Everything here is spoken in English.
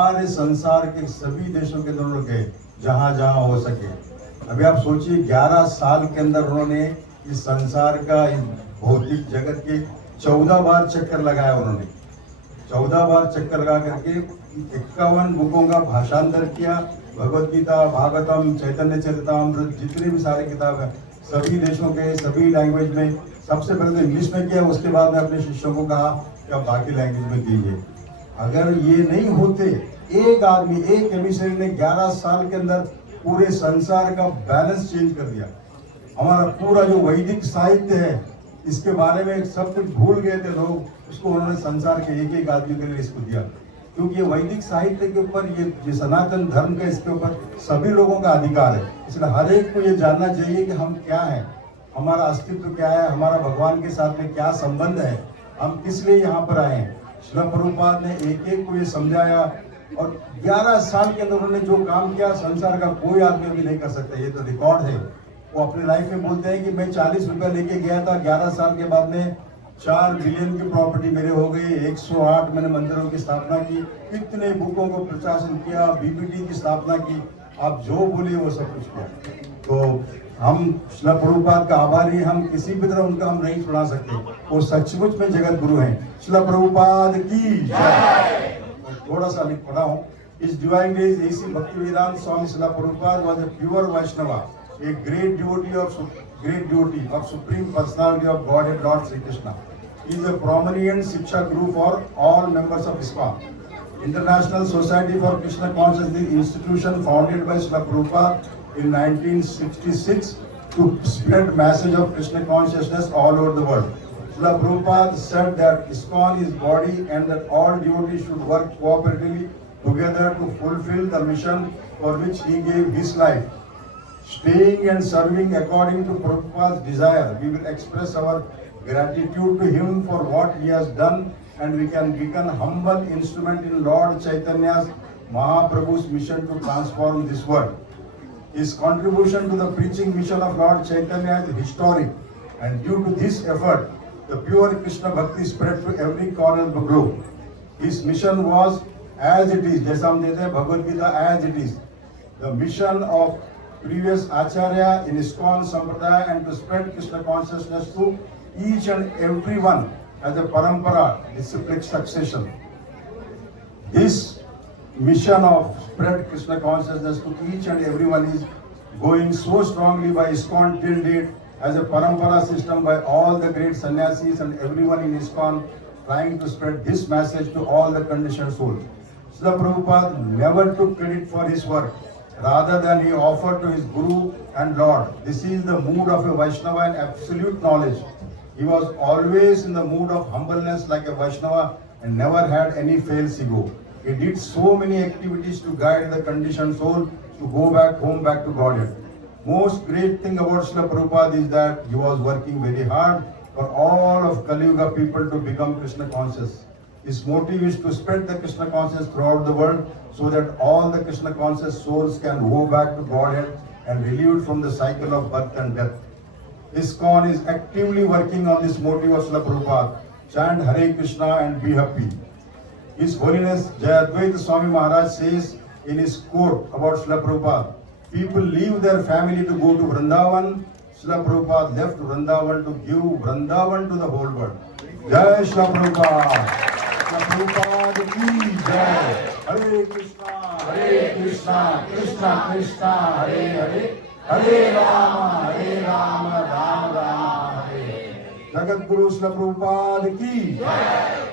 सारे संसार के सभी देशों के अंदर उन्होंने गए, जहां जहां हो सके। अभी आप सोचिए 11 साल के अंदर उन्होंने इस संसार का, इस भौतिक जगत के 14 बार चक्कर लगाया उन्होंने। 14 बार चक्कर लगा करके 51 बुकों का भाषांतर किया। भगवत गीता, भागवतम, चैतन्य चरितामृत, जितने भी सारे किताब है सभी देशों के सभी लैंग्वेज में, सबसे पहले तो इंग्लिश में किया, उसके बाद में अपने शिष्यों को कहा कि आप बाकी लैंग्वेज में कीजिए। अगर ये नहीं होते, एक आदमी, एक एमिसरी ने 11 साल के अंदर पूरे संसार का बैलेंस चेंज कर दिया। हमारा पूरा जो वैदिक साहित्य है, इसके बारे में सब कुछ भूल गए थे लोग, उसको उन्होंने संसार के एक एक आदमी के लिए इसको दिया। क्योंकि ये वैदिक साहित्य के ऊपर, ये सनातन धर्म का, इसके ऊपर सभी लोगों का अधिकार है। इसलिए हर एक को ये जानना चाहिए कि हम क्या हैं, हमारा अस्तित्व क्या है, हमारा भगवान के साथ में क्या संबंध है, हम किस लिए यहाँ पर आए हैं। श्रील प्रभुपाद ने एक एक को ये समझाया, और 11 साल के अंदर उन्होंने जो काम किया, संसार का कोई आदमी भी नहीं कर सकता। ये तो रिकॉर्ड है। वो अपनी लाइफ में बोलते हैं कि मैं 40 रुपया लेके गया था, 11 साल के बाद में 4 बिलियन की प्रॉपर्टी मेरे हो गई, 108 मैंने मंदिरों की स्थापना की, कितने बुकों को प्रकाशन किया, बीबीटी की स्थापना की। आप जो बोलिए वो सब कुछ किया। तो हम श्रील प्रभुपाद का आभारी, हम किसी भी तरह उनका हम नहीं छुड़ा सकते। वो सचमुच में जगत गुरु हैं। श्रील प्रभुपाद की जय। थोड़ा सा लिख पढ़ा हूँ। इस divine days AC Bhaktivedanta Swami Srila Prabhupada was a pure Vaishnava, a great devotee of Supreme Personality of Godhead Lord Sri Krishna. He is a prominent Shiksha Guru for all members of ISKCON. International Society for Krishna Consciousness institution founded by Srila Prabhupada in 1966 to spread message of Krishna consciousness all over the world. Srila Prabhupada said that ISKCON is body and that all devotees should work cooperatively together to fulfill the mission for which he gave his life. Staying and serving according to Prabhupada's desire, we will express our gratitude to him for what he has done, and we can become humble instrument in Lord Chaitanya's Mahaprabhu's mission to transform this world. His contribution to the preaching mission of Lord Chaitanya is historic, and due to this effort, the pure Krishna Bhakti spread to every corner of the globe. His mission was as it is, जैसा हम देते हैं Bhagavad Gita as it is, the mission of previous Acharya in ISKCON Sampradaya, and to spread Krishna consciousness to each and every one as a parampara, disciplic succession. This mission of spread Krishna consciousness to each and everyone is going so strongly by ISKCON till date as a parampara system by all the great sannyasis and everyone in ISKCON trying to spread this message to all the conditioned souls. Srila Prabhupada never took credit for his work, rather than he offered to his Guru and Lord. This is the mood of a Vaishnava and absolute knowledge. He was always in the mood of humbleness like a Vaishnava and never had any false ego. He did so many activities to guide the conditioned soul to go back home, back to Godhead. Most great thing about Srila Prabhupada is that he was working very hard for all of Kali Yuga people to become Krishna conscious. His motive is to spread the Krishna consciousness throughout the world so that all the Krishna conscious souls can go back to Godhead and relieved from the cycle of birth and death. ISKCON is actively working on this motive of Srila Prabhupada. Chant Hare Krishna and be happy. His Holiness Jayadvaita Swami Maharaj says in his quote about Srila Prabhupada, people leave their family to go to Vrindavan. Srila Prabhupada left Vrindavan to give Vrindavan to the whole world. Jai Srila Prabhupada. Srila Prabhupada ki jai. Hare Krishna, Krishna Krishna, Hare Hare, Hare Rama, Rama Rama, Hare. Jagat Guru Srila Prabhupada ki jai.